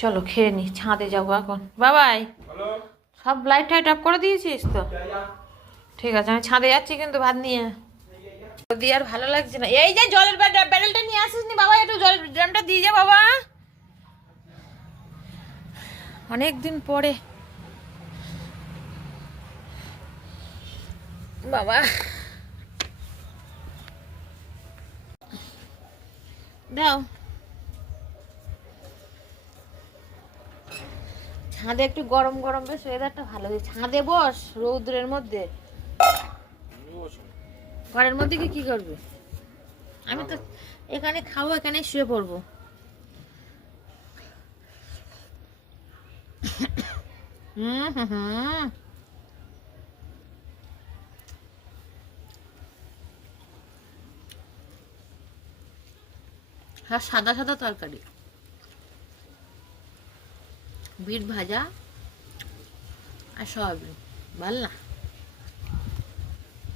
চলো খেয়ে নি, ছাদে যাবো এখন। বাবাই, সব লাইট টাইট অফ করে দিয়েছিস তো? ঠিক আছে, আমি ছাদে যাচ্ছি কিন্তু ভাত নিয়ে। দিয়ে আর ভালো লাগছে না। এই যে জলের ব্যারেলটা নিয়ে আসিস নি বাবা, একটু জলের ড্রামটা দিয়ে যা বাবা, অনেক দিন পরে। বাবা দাও, ছাদে একটু গরম গরম, বেশ ওয়েদারটা ভালো। ছাদে বস রৌদ্রের মধ্যে, ঘরের মধ্যে কি করবে? আমি তো এখানে খাবো, এখানে শুয়ে পড়বো। হুম। হ্যাঁ, সাদা সাদা তরকারি, বিট ভাজা আর সয়াবিন, ভাল না।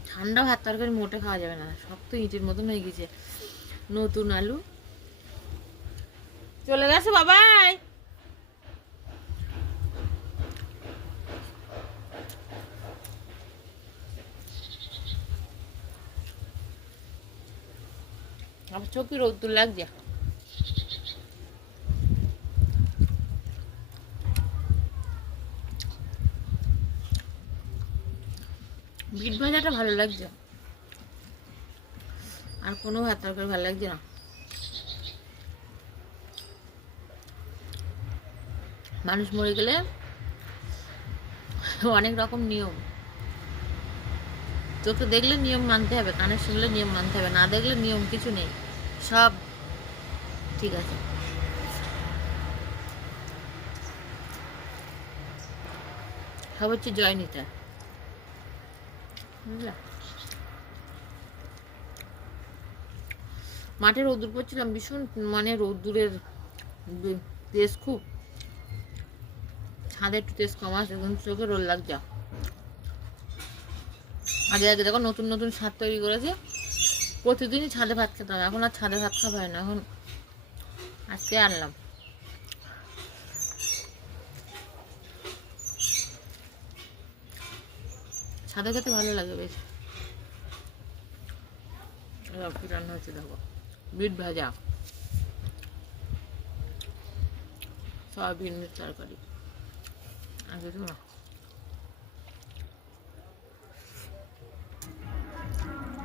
ঠান্ডা ভাত তরকারি মোটে খাওয়া যাবে না, সব তো ইটের মতন হয়ে গেছে। নতুন আলু চলে গেছে বাবাই। আমার চোখে রোদ্দুর লাগছে। বিট ভাজাটা ভালো লাগছে, আর কোনো ভাত তরকারি ভালো লাগছে না। মানুষ মরে গেলে অনেক রকম নিয়ম, চোখে দেখলে নিয়ম মানতে হবে, কানে শুনলে নিয়ম মানতে হবে, না দেখলে নিয়ম কিছু নেই, সব ঠিক আছে। সব হচ্ছে জয় নিতা, বুঝলা? মাঠে রোদ্দুর পড়ছিলাম ভীষণ, মানে রোদ্দুরের তেজ খুব। ছাদে একটু তেজ কম আছে, এখন চোখে রোল লাগছে। আগে আগে দেখো নতুন নতুন ছাদ তৈরি করেছে, প্রতিদিনই ছাদে ভাত খেতাম, এখন আর ছাদে ভাত খাওয়া হয় না, এখন আজকে আনলাম। ছাদে খেতে ভালো লাগে বেশ। কি রান্না হচ্ছে দেখো, বিট ভাজা, সয়াবিনের তরকারি, আর কিছু না।